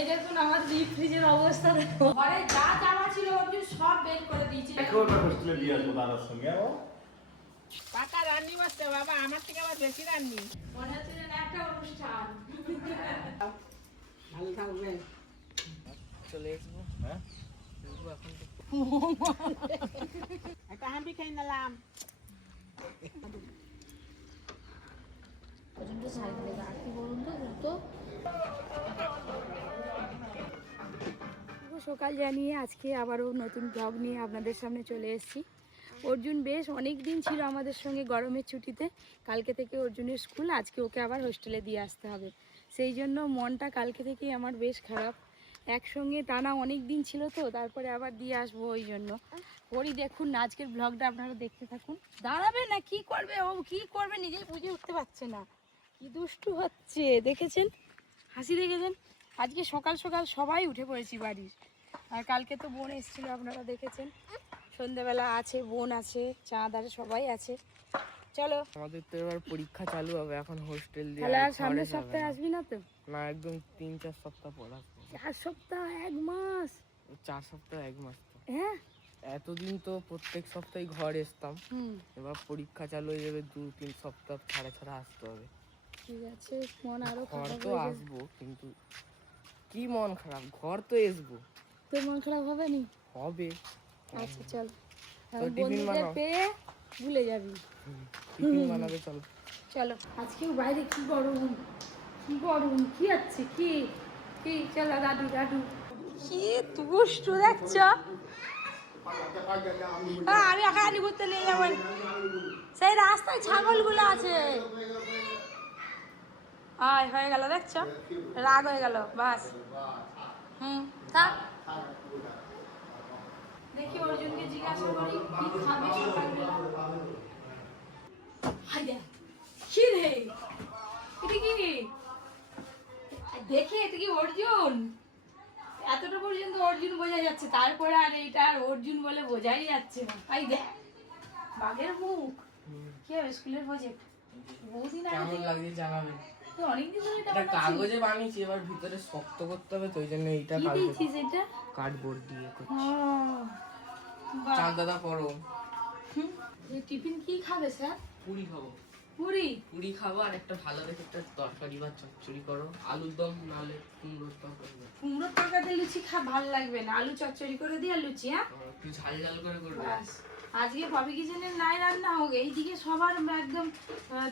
এই দেখুন আমার ডিপ ফ্রিজের অবস্থা দেখো, ঘরে যা জামা ছিল অর্জুন সব বের করে দিয়েছি। এখন হোস্টেলে দিয়ে আসবো দাদার সঙ্গে। পাকা রান্নি মারছে বাবা, আমার থেকে আবার বেশি রান্নি। মনে হচ্ছে যেন একটা অনুষ্ঠান। ভালো থাকবে। চলে আসবো। হ্যাঁ এখন একটা হাঁপি খেয়ে নিলাম। প্রচন্ড সাইকেলে আর কি বলুন তো দ্রুত। সকাল জানিয়ে আজকে আবারও নতুন ব্লগ নিয়ে আপনাদের সামনে চলে এসেছি। অর্জুন বেশ অনেক দিন ছিল আমাদের সঙ্গে গরমের ছুটিতে, কালকে থেকে অর্জুনের স্কুল, আজকে ওকে আবার হোস্টেলে দিয়ে আসতে হবে। সেই জন্য মনটা কালকে থেকেই আমার বেশ খারাপ। একসঙ্গে টানা অনেক দিন ছিল তো, তারপরে আবার দিয়ে আসবো, ওই জন্য ওরই দেখুন না আজকের ব্লগটা আপনারা দেখতে থাকুন। দাঁড়াবে না, কি করবে ও, কি করবে নিজেই বুঝে উঠতে পারছে না, কি দুষ্টু হচ্ছে দেখেছেন, হাসি দেখেছেন। আজকে সকাল সকাল সবাই উঠে পড়েছি বাড়ির, আর কালকে তো বোন এসেছিল আপনারা দেখেছেন, সন্ধ্যেবেলা আছে বোন আছে, চাঁদ আছে, সবাই আছে। চলো আমাদের তো এবার পরীক্ষা চালু হবে, এখন হোস্টেল দিয়ে তাহলে আর সামনের সপ্তাহে আসবি না তো? না, একদম 3-4 সপ্তাহ পর আসবো। 4 সপ্তাহ 1 মাস? 4 সপ্তাহ 1 মাস তো। হ্যাঁ এতদিন তো প্রত্যেক সপ্তাহে ঘর আসতাম, এবার পরীক্ষা চালু হয়ে যাবে, 2-3 সপ্তাহ ছাড়া ছাড়া আসতে হবে। ঠিক আছে, মন আরো ঘর খারাপ তো হয়ে যাবে। আসবো, কিন্তু কি মন খারাপ, ঘর তো আসবো। তোর মন খারাপ হবে নি? হবে। আচ্ছা চল, তো টিফিন বন্ধুদের বানাও। পেয়ে ভুলে যাবি। টিফিন বানাবে, চলো। চলো, আজকেও বাইরে কি গরম, কি গরম, কি আছে, কি কি চলো দাদু দাদু, কি দুষ্টু দেখছ। আমি এখানে ঘুরতে নিয়ে যাবো, সেই রাস্তায় ছাগলগুলো আছে। আয় হয়ে গেল দেখছ, রাগ হয়ে গেল বাস। থাক, দেখি অর্জুনকে জিজ্ঞাসা করি কি খাবে সকালবেলা। হাই দেখ, কি রে এটা, কি দেখে এটা কি অর্জুন? এতটা পর্যন্ত অর্জুন বোঝা যাচ্ছে, তারপরে আর এটা আর অর্জুন বলে বোঝাই যাচ্ছে না। হাই দেখ, বাঘের মুখ। কি হবে স্কুলের প্রজেক্ট? বহুদিন আগে কেমন লাগছে জানাবেন। অনেকদিন ধরে এটা এটা বানাচ্ছি। কাগজে বানিয়েছি, এবার ভিতরে শক্ত করতে হবে, তো ওই জন্য এইটা কি দিয়েছিস এটা? কার্ডবোর্ড দিয়ে করছি। ও, বাহ। চাঁদ দাদা পড়ো। এই টিফিন কি খাবে স্যার? পুরি খাবো। পুরি? পুরি খাবো, আর একটা ভালো দেখে একটা তরকারি বা চচ্চড়ি করো, আলুর দম নাহলে কুমড়োর তরকারি। কুমড়োর তরকারি লুচি ভালো লাগবে না, আলু চচ্চড়ি করে দিয়ে আর লুচি। হ্যাঁ একটু ঝাল ঝাল করে করবো। ব্যাস, আজকে পপি কিচেনের নাই রান্না হোক, এইদিকে সবার একদম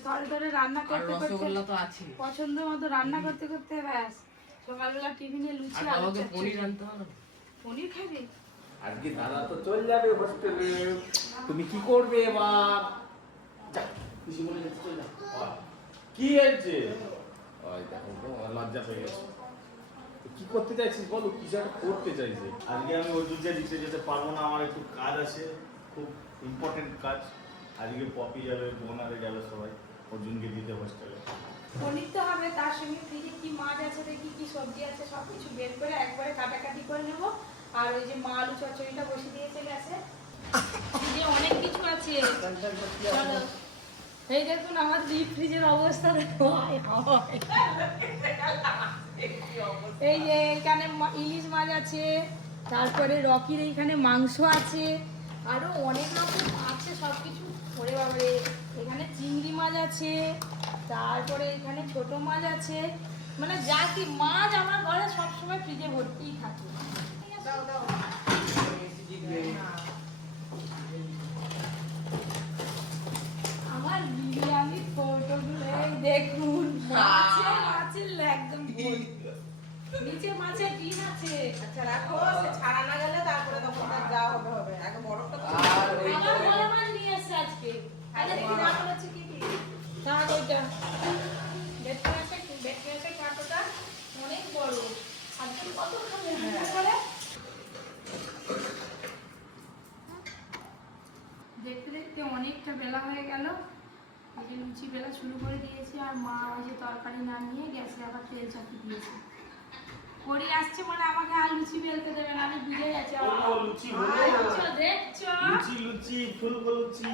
তরে তরে রান্না আর করতে করতে, রসগোল্লা তো আছে, পছন্দ মতো রান্না করতে করতে ব্যাস সকালবেলা টিফিনে লুচি আর আলু বাবাকে চচ্চড়ি। পনির আনতে হবে। পনির খাবে? আজকে দাদা তো চলে যাবে হোস্টেলে, তুমি কি করবে এবার? যা, খুশি মনে যাচ্ছে, চলে যাও। কি হয়েছে? ওই দেখো গো, লজ্জা পেয়ে গেছে। তো কি করতে চাইছিস বলো, কিছু একটা করতে চাইছি। আজকে আমি অর্জুনকে দিতে যেতে পারবো না, আমার একটু কাজ আছে, খুব ইম্পর্টেন্ট কাজ। আজকে পপি যাবে, বোনারে যাবে, সবাই অর্জুনকে দিতে হোস্টেলে। পনির তো হবে, তার সঙ্গে ফ্রিজে কি মাছ আছে দেখি, কি সবজি আছে সব কিছু বের করে একবারে কাটাকাটি করে নেব। আর ওই যে মা আলু চচ্চড়িটা বসে দিয়েছে গেছে, ফ্রিজে অনেক কিছু আছে। চলো, এই দেখুন আমার ডিপ ফ্রিজের অবস্থা দেখো। এই যে এখানে ইলিশ মাছ আছে, তারপরে রকির এইখানে মাংস আছে, আরো অনেক রকম আছে সব কিছু। ওরে বাবারে, এখানে চিংড়ি মাছ আছে, তারপরে এখানে ছোট মাছ আছে, মানে যা কি মাছ আমার ঘরে সবসময় ফ্রিজে ভর্তিই থাকে। দাও দাও, আমার বিরিয়ানির ফটোগুলো এই দেখুন, মাছের একদম নিচে মাছের ডিম আছে। আচ্ছা রাখো, সে ছাড়া না গেলে তারপরে তখন তার যা হবে হবে, আগে বরফটা তো আর ওই আমার বড় মাছ নিয়ে আসছে আজকে। আরে দেখি রাখো হচ্ছে কি কি থাক, ওইটা বেটমেসের কাঁটোটা অনেক বড়, আজকে কত খাবে করে। দেখতে দেখতে অনেকটা বেলা হয়ে গেল, এই যে লুচি বেলা শুরু করে দিয়েছি, আর মা ওই যে তরকারি না নিয়ে গ্যাসে আবার তেল চাপিয়ে দিয়েছে। করি আসছে বলে আমাকে আর লুচি বেলতে দেবে না, আমি ভিজে গেছি। লুচি হলো, দেখছো লুচি লুচি ফুলকো লুচি।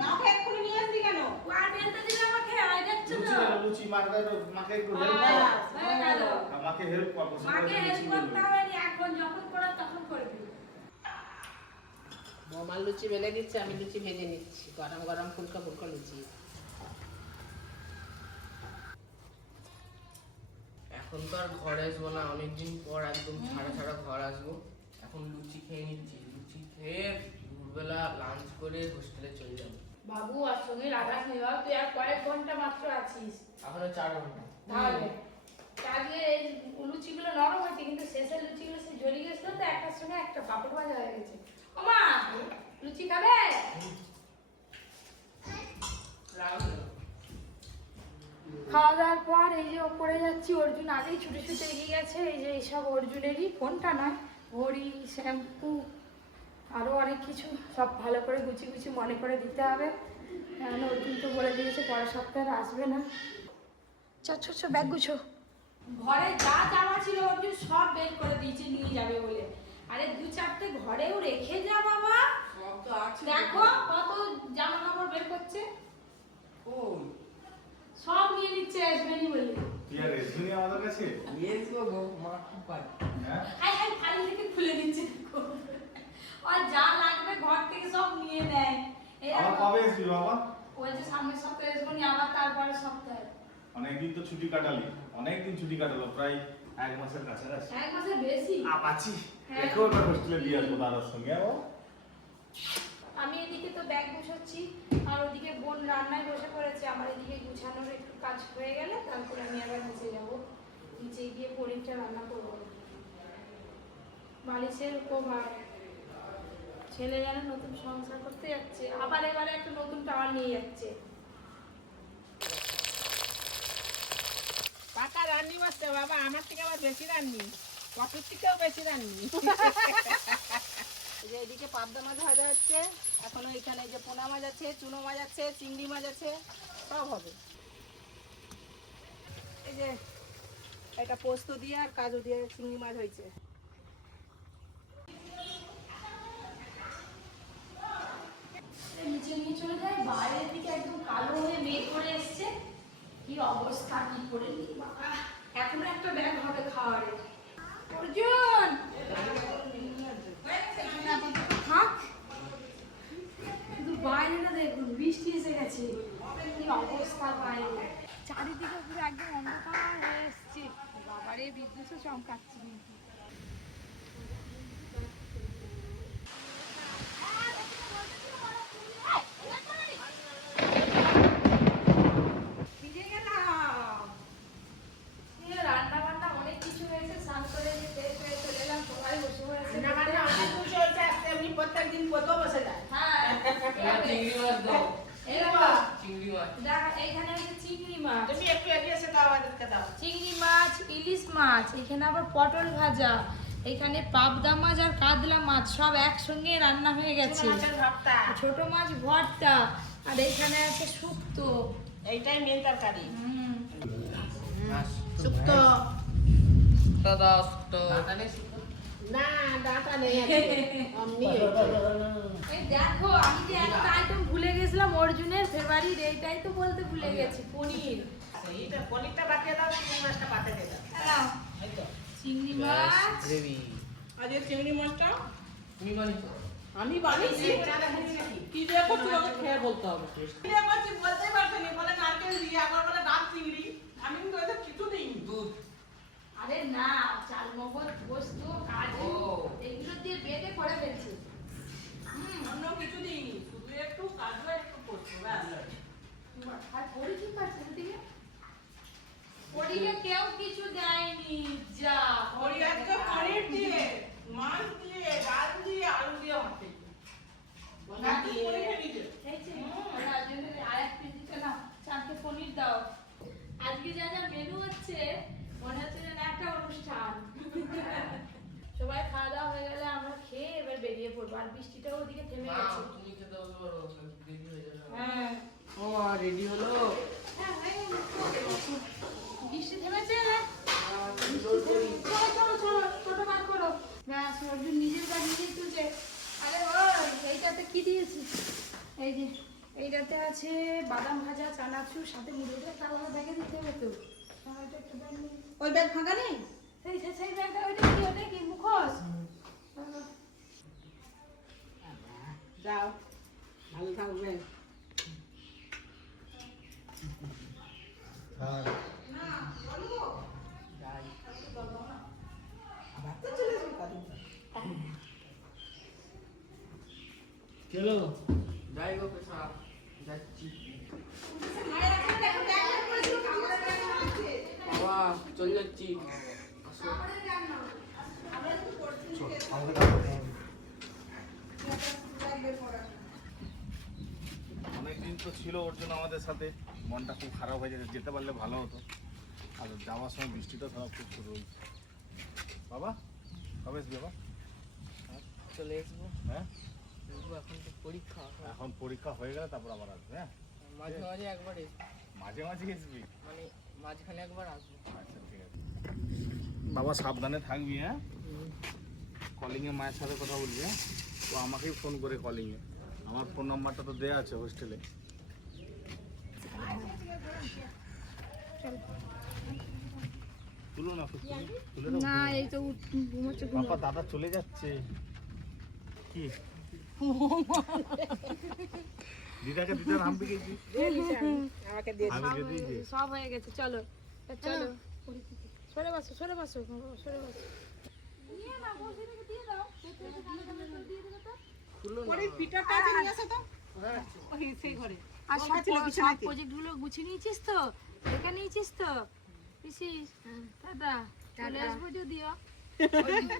তাকে এক্ষুনি নিয়ে আসবি কেন? আর বেলতে দিলে আমাকে, আর দেখছো হচ্ছে লুচি তো নেবো, লুচি মাকে একটু হেল্প হ্যাঁ, করো। হয়ে গেল। মাকে হেল্প করো, মাকে হেল্প করতে হবে না, এখন যখন করার তখন করবি। বৌমা লুচি বেলে দিচ্ছে, আমি লুচি ভেজে নিচ্ছি, গরম গরম ফুলকা ফুলকা লুচি। এখন তো আর ঘরে আসবো না, অনেকদিন পর একদম ছাড়া ছাড়া ঘর আসবো। এখন লুচি খেয়ে নিচ্ছি, লুচি খেয়ে দুপুরবেলা লাঞ্চ করে হোস্টেলে চলে যাবো। বাবু আর সঙ্গে রাগাস নেই বাবা, তুই আর কয়েক ঘন্টা মাত্র আছিস। এখনো 4 ঘন্টা। তাহলে আজকে এই লুচিগুলো নরম হয়েছে, কিন্তু শেষের লুচিগুলো সে জ্বলি গেছিল তো, একটার সঙ্গে একটা পাপড় ভাজা হয়ে গেছে। ওমা লুচি খাবে? খাওয়া দাওয়ার পর এই যে ওপরে যাচ্ছি, অর্জুন আগেই ছুটে ছুটে এগিয়ে গেছে। এই যে এইসব অর্জুনেরই, ফোনটা নয়, ঘড়ি, শ্যাম্পু, আরও অনেক কিছু সব ভালো করে গুছি গুছি মনে করে দিতে হবে। কারণ অর্জুন তো বলে দিয়েছে পরের সপ্তাহে আর আসবে না। চ ব্যাগ গুছো। ঘরে যা জামা ছিল অর্জুন সব বের করে দিয়েছে নিয়ে যাবে বলে। আরে 2-4টে ঘরেও রেখে যা বাবা। সব তো আছে। দেখো কত জামা কাপড় বের করছে, ওই সব নিয়ে নিচ্ছে আসবেনি বলে। কি আর এসবি আমাদের কাছে? ইয়েস গো, মা কি পায়। হ্যাঁ হাই হাই খালি থেকে খুলে দিচ্ছে দেখো। আর যা লাগবে ঘর থেকে সব নিয়ে নেয়। আবার কবে এসবি বাবা? ওই যে সামনের সপ্তাহে আসবো নি, আবার তারপরে সপ্তাহে। অনেকদিন তো ছুটি কাটালি, অনেকদিন ছুটি কাটালো, প্রায় 1 মাসের কাছাকাছি। 1 মাসের বেশি। আছি হ্যাঁ। একেও না হোস্টেলে দিয়ে আসবো দাদার সঙ্গে। আমি এদিকে তো ব্যাগ গুছাচ্ছি, আর ওদিকে বোন রান্নায় বসে পড়েছে। আমার এদিকে গুছানোর একটু কাজ হয়ে গেলে তারপরে আমি আবার নিচে যাবো, নিচে গিয়ে পনিরটা রান্না করবো। বালিশের কভার, ছেলে যেন নতুন সংসার করতে যাচ্ছে, আবার এবারে একটা নতুন টাওয়ার নিয়ে যাচ্ছে। পাকা রান্নি মারছে বাবা, আমার থেকে আবার বেশি রান্নি, কপির থেকেও বেশি রান্নি। এই যে এদিকে পাবদা মাছ ভাজা হচ্ছে, এখনো এখানে এই যে পোনা মাছ আছে, চুনো মাছ আছে, চিংড়ি মাছ আছে, সব হবে। এই যে এটা পোস্ত দিয়ে আর কাজু দিয়ে চিংড়ি মাছ হয়েছে। নিচে নিয়ে চলে যায়, বাইরের দিকে একদম কালো হয়ে মেঘ করে এসছে। কি অবস্থা, কি করে নি বাবা। এখনো একটা ব্যাগ হবে খাওয়ারের। অর্জুন থাক, শুধু বাইরেটা দেখুন, বৃষ্টি এসে গেছে। কি অবস্থা বাইরে, চারিদিকে পুরো একদম অন্ধকার হয়ে এসছে। বাবারে বিদ্যুৎও চমকাচ্ছে কিন্তু। ভিজে গেলাম। রান্না বান্না অনেক কিছু হয়েছে, স্নান করে যে ফ্রেশ হয়ে চলে এলাম, সবাই বসে পড়েছে। রান্না অনেক কিছু হয়েছে, আজকে এমনি প্রত্যেকদিন কত বসে যায়। হ্যাঁ চিংড়ি মাছ দাও। এই বাবা, চিংড়ি মাছ। দেখ এইখানে হচ্ছে চিংড়ি মাছ, তুমি একটু এগিয়ে এসে দাও, আমাদেরকে দাও। চিংড়ি মাছ, ইলিশ মাছ, এখানে আবার পটল ভাজা, এখানে পাবদা মাছ আর কাতলা মাছ সব একসঙ্গে রান্না হয়ে গেছে। মাছের ভর্তা, ছোট মাছ ভর্তা, আর এখানে আছে শুক্তো। এইটাই মেন তরকারি। মাছ শুক্তো দাদা শুক্তো। না, ডাটা নেই আছে, অমনি হয়েছে। এই দেখো, আমি যে একটা আইটেম ভুলে গেছিলাম অর্জুনের ফেভারিট, এইটাই তো বলতে ভুলে গেছি, পনির। এইটা পনিরটা বাটিয়ে দাও, চিংড়ি মাছটা পাতে দিয়ে দাও। নাও, এই তো। চিংড়ি মাছ। গ্রেভি। আজ এই চিংড়ি মাছটা তুমি বানিয়েছো? আমি বানিয়েছি। কি দিয়ে করছি ওকে খেয়ে বলতে হবে। কি দিয়ে করছি বলতে পারছেনি, বলে নারকেল দিয়ে, আবার বলে ডাব চিংড়ি। আমি কিন্তু এতে কিছু দিইনি। দুধ। আরে না, চাল মগজ, পোস্ত, কাজু, ও। এগুলো দিয়ে বেটে করে ফেলছি। অন্য কিছু দিইনি, শুধু একটু কাজু আর একটু পোস্ত, ব্যাস। আর পরি কি পাচ্ছে ওদিকে? পরিকে কেউ কিছু দেয়নি, যা। ওই আজকে পনির দিয়ে, মাছ দিয়ে, ডাল দিয়ে, আলু দিয়ে মাখে। নাকি? পনির খেয়ে নিয়েছে। এই যে, ওনার জন্য আরেক পিস দিতে নাও, 4টে পনির দাও। আজকে যা যা মেনু হচ্ছে, মনে হচ্ছে যেন একটা অনুষ্ঠান। সবাই খাওয়া দাওয়া হয়ে গেলে আমরা খেয়ে এবার বেরিয়ে পড়বো। আর বৃষ্টিটাও ওদিকে থেমে মা, গেছে। তুমি খেতে বলতে পারো, দেরি হয়ে যাবে। হ্যাঁ, ও মা, রেডি হলো? হ্যাঁ, হয়ে গেছে। বৃষ্টি থেমেছে? চলো, ছোট বার করো। ব্যাস, অর্জুন নিজের ব্যাগ নিজেই তুলছে। আরে ও, এইটাতে কি দিয়েছিস? এই যে এইটাতে আছে বাদাম ভাজা, চানাচুর, সাথে মুড়িটা তাহলে ব্যাগে দিতে হবে তো। এটা একটা ব্যাগ নেই। ওই ব্যাগ ফাঁকা নেই? সেই ব্যাগটা ওইটা কি মুখোশ? যাও, ভালো থাকবে। যাই। আবার তো চলে যাবে কদিন। চলো যাই গো পেশা, যাচ্ছি। বাবা চলে যাচ্ছি। আসো। অনেকদিন তো ছিল ওর জন্য আমাদের সাথে, মনটা খুব খারাপ হয়ে যেতে, যেতে পারলে ভালো হতো। আর যাওয়ার সময় বৃষ্টিটা খারাপ খুব শুরু হয়েছে। বাবা কবে আসবি বাবা? চলে আসবো। হ্যাঁ আসবো, এখন তো পরীক্ষা। এখন পরীক্ষা হয়ে গেলে তারপর আবার আসবে। হ্যাঁ মাঝে মাঝে একবার আসবো, মাঝে মাঝে আসবি। মানে মাঝখানে একবার আসবো। আচ্ছা ঠিক আছে বাবা, সাবধানে থাকবি। হ্যাঁ কলিংয়ে মায়ের সাথে কথা বলবি। হ্যাঁ ও আমাকেই ফোন করে কলিংয়ে, আমার ফোন নাম্বারটা তো দেওয়া আছে হোস্টেলে। তুলো না তুলে দাও। না এই তো ঘুমোচ্ছে বাবা দাদা চলে যাচ্ছে। কি দিদাকে দিদার নাম দিয়েছি আমাকে দিয়ে আমি দিয়ে দিয়েছি। সব হয়ে গেছে, চলো চলো সরে বসো সরে বসো সরে বসো। নিয়ে না বসে থেকে দিয়ে দাও, দিয়ে দেবে তো। ওই পিঠাটা আছে নিয়ে আসো তো। ওই সেই ঘরে। আর বলা ছিল সব বিছানাতে। প্রজেক্টগুলো গুছিয়ে নিয়েছিস তো? লেখা নিয়েছিস তো? পিসি টাটা, চলে আসবো যদিও।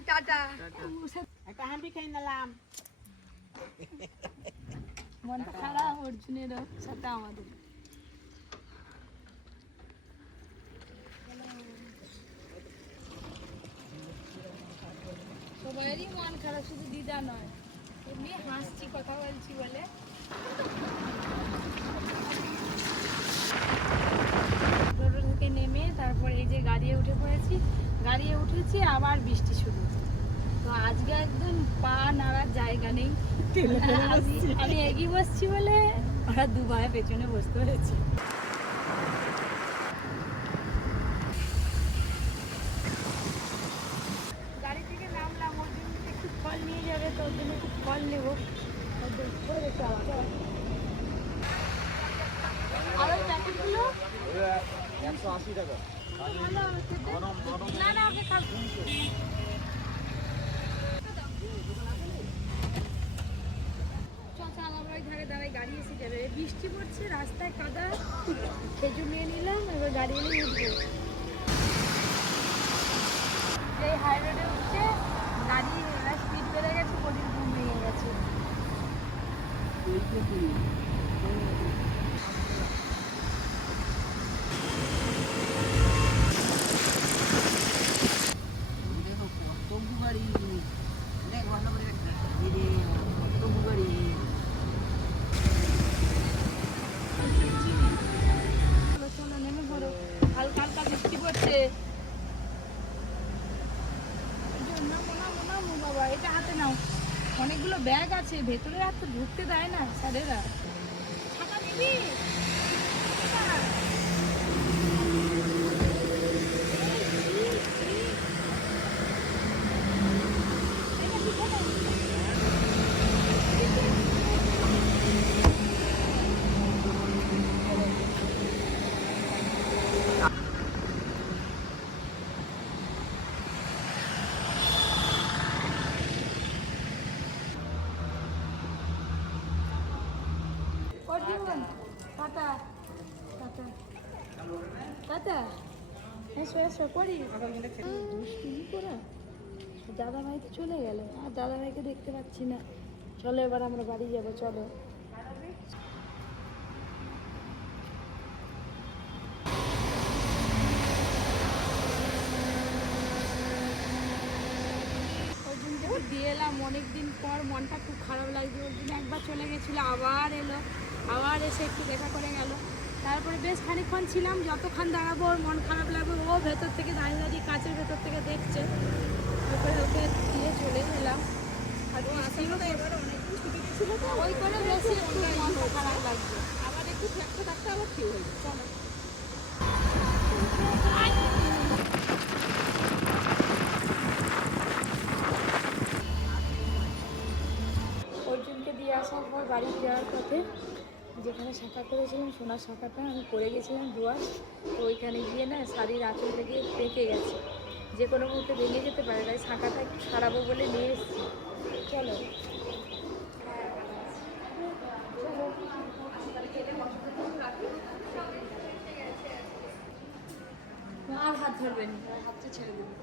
টাটা। একটা হাঁড়ি খেয়ে নিলাম। মনটা খারাপ অর্জুনেরও সাথে আমাদের। সবারই মন খারাপ, শুধু দিদা নয়। এমনি হাসছি কথা বলছি বলে। টোটো থেকে নেমে তারপর এই যে গাড়িয়ে উঠে পড়েছি, গাড়িয়ে উঠেছি আবার বৃষ্টি শুরু। তো আজকে একদম পা নাড়ার জায়গা নেই। আমি এগিয়ে বসছি বলে ওরা দু ভাই পেছনে বসতে হয়েছে। গাড়ি থেকে নামলাম, ওর জন্য একটু ফল নিয়ে যাবে, তো ওর জন্য একটু ফল নেবো। আর ওই প্যাকেটগুলো 180 টাকা। ভালো হবে খেতে। না না ওকে খাবো। আমরা ওই ধারে দাঁড়ায় গাড়ি এসে যাবে, বৃষ্টি পড়ছে, রাস্তায় কাদা, খেজুর নিয়ে নিলাম, এবার গাড়ি এলে উঠবো। এই হাই রোডে উঠছে গাড়ি, স্পিড বেড়ে গেছে, বডির ঘুম ভেঙে গেছে। দেখো কত গাড়ি। দেখ বন্ধ করে কত গাড়ি। চলো চলো নেমে পড়ো, হালকা হালকা বৃষ্টি পড়ছে। নামো নামো নামো বাবা, এটা হাতে নাও। অনেকগুলো ব্যাগ আছে, ভেতরে আর তো ঢুকতে দেয় না স্যারেরা। ছাতা নিবি? অর্জুন টাটা টাটা টাটা, এসো এসো করি। দুষ্টুমি করা, দাদা ভাই তো চলে গেল, আর দাদা ভাইকে দেখতে পাচ্ছি না। চলো এবার আমরা বাড়ি যাবো, চলো। অর্জুনকে তো দিয়ে এলাম অনেকদিন পর, মনটা খুব খারাপ লাগছে। অর্জুন একবার চলে গেছিলো, আবার এলো, আবার এসে একটু দেখা করে গেল। তারপরে বেশ খানিকক্ষণ ছিলাম, যতক্ষণ দাঁড়াবো ওর মন খারাপ লাগবে। ও ভেতর থেকে দাঁড়িয়ে দাঁড়িয়ে কাঁচের ভেতর থেকে দেখছে, তারপরে ওকে দিয়ে চলে এলাম। আর বৃষ্টিও এবার অনেকদিন ছুটি ছিল তো, ওই করে বেশি একটু মন খারাপ লাগছে। আবার একটু থাকতে থাকতে আবার ঠিক হয়ে যাবে। চলো। অর্জুনকে দিয়ে আসার পর বাড়ি যাওয়ার পথে যেখানে শাখা করেছিলাম সোনার শাখাটা আমি পরে গেছিলাম দোয়ার, তো ওইখানে গিয়ে না শাড়ির আঁচল থেকে পেকে গেছে, যে কোনো মুহূর্তে ভেঙে যেতে পারে, তাই শাখাটা একটু সারাবো বলে নিয়ে এসেছি। চলো আর হাত ধরবেন, হাতটা ছেড়ে দেবেন।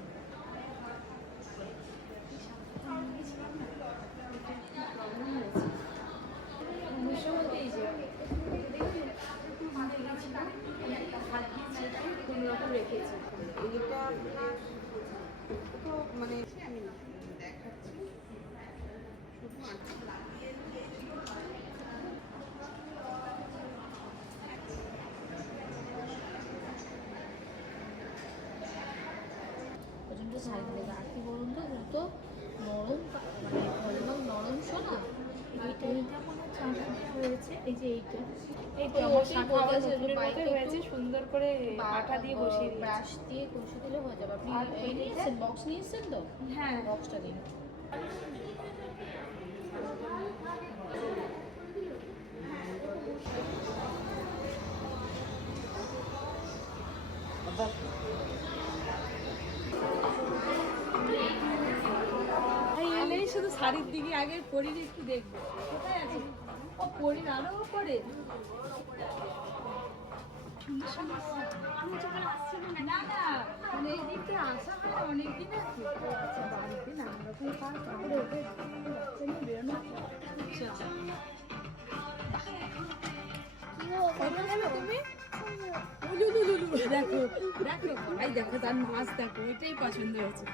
রেখেছি এইটা আপনার তো মানে আমি দেখাচ্ছি প্রচণ্ড সাইড লেগে আর কি বলুন তো, ওগুলো তো নরম, মানে ভলিবল নরম শোনা। এইটা মনে হচ্ছে আঠা দিয়ে হয়েছে, এই যে এইটা আমার শাখা আবার নতুনের মতোই হয়েছে, সুন্দর করে আঠা দিয়ে বসিয়ে দিয়েছি। ব্রাশ দিয়ে ঘষে দিলে হয়ে যাবে। আপনি আর এই নিয়েছেন, বক্স নিয়েছেন তো? হ্যাঁ বক্সটা দিন। এলেই শুধু শাড়ির দিকে আগে পরির একটু দেখবো কোথায় আছে, ও পরির আরো পরে না না, মানে এই দিকটা আসা হয় অনেকদিন আছে বাড়িতে নানা রকম কাজ, তারপরে ওকে বাচ্চা নিয়ে বেরোনো। তুমি দেখো দেখো ভাই, দেখো তার নাচ দেখো, এটাই পছন্দ হয়েছে।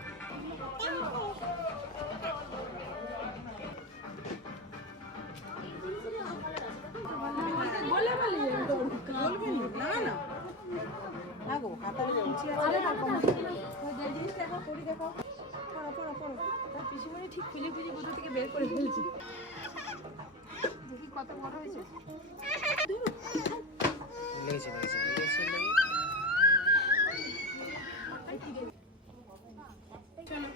বলে বলি বলবেন না না না গো, হাতা উঁচি আছে। আরে জিনিস দেখো, পরি দেখো, পড়ো পড়ো পড়ো। তার পিছনে ঠিক খুলে খুলে কোথা থেকে বের করে ফেলছি, দেখি কত বড় হয়েছে। লেগেছে লেগেছে লেগেছে লেগে। চলো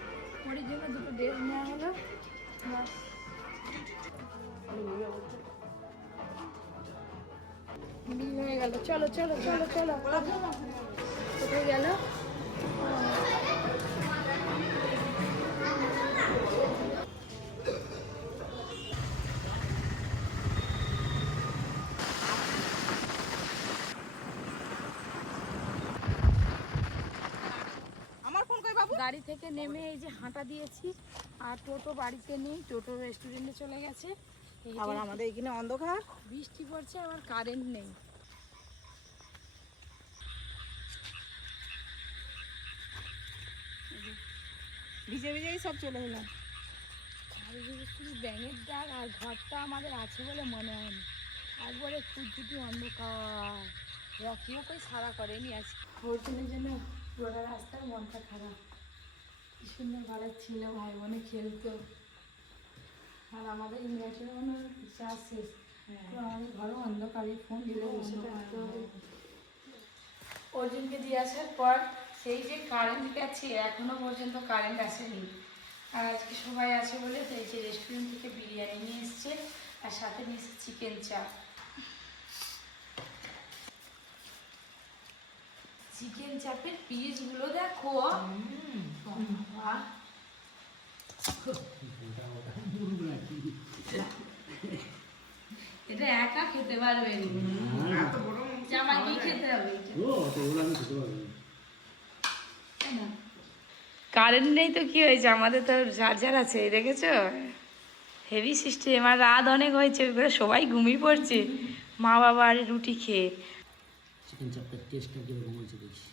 পরির জন্য দুটো ড্রেস নেওয়া হলো, বাস। বিল হয়ে গেল, চলো চলো চলো চলো। কোথায় গেল? আমার ফোন কই বাবু? গাড়ি থেকে নেমে এই যে হাঁটা দিয়েছি, আর টোটো বাড়িতে নেই, টোটো রেস্টুরেন্টে চলে গেছে। এই যে আবার আমাদের এখানে অন্ধকার। বৃষ্টি পড়ছে, আবার কারেন্ট নেই। ভিজে ভিজেই সব চলে এলাম। চারিদিকে শুধু ব্যাঙের ডাক, আর ঘরটা আমাদের আছে বলে মনে হয় না, একবারে কুচকুটি অন্ধকার। রকিও কই সারা করেনি আজ, অর্জুনের জন্য পুরোটা রাস্তার মনটা খারাপ। কি সুন্দর ঘরে ছিল, ভাই বোনে খেলতো, আর আমাদের ইনভার্টার মনে হয় চার্জ শেষ, তো আমাদের ঘরে অন্ধকারে ফোন দিলে বসে থাকতে হবে। অর্জুনকে দিয়ে আসার পর সেই যে কারেন্ট গেছে, এখনো পর্যন্ত কারেন্ট আসেনি। আর আজকে সবাই আছে বলে তো এই যে রেস্টুরেন্ট থেকে বিরিয়ানি নিয়ে এসছে, আর সাথে নিয়ে এসছে চিকেন চাপ। চিকেন চাপের পিসগুলো দেখো, বাবা। এটা একা খেতে পারবে না, জামাইকেই খেতে হবে। কারেন্ট নেই তো কি হয়েছে, আমাদের তো চার্জার আছে, দেখেছো? Heavy system. আর রাত অনেক হয়েছে, ওই করে সবাই ঘুমিয়ে পড়ছে, মা বাবা আর রুটি খেয়ে। চিকেন চাপটার টেস্টটা কীরকম হয়েছে দেখি।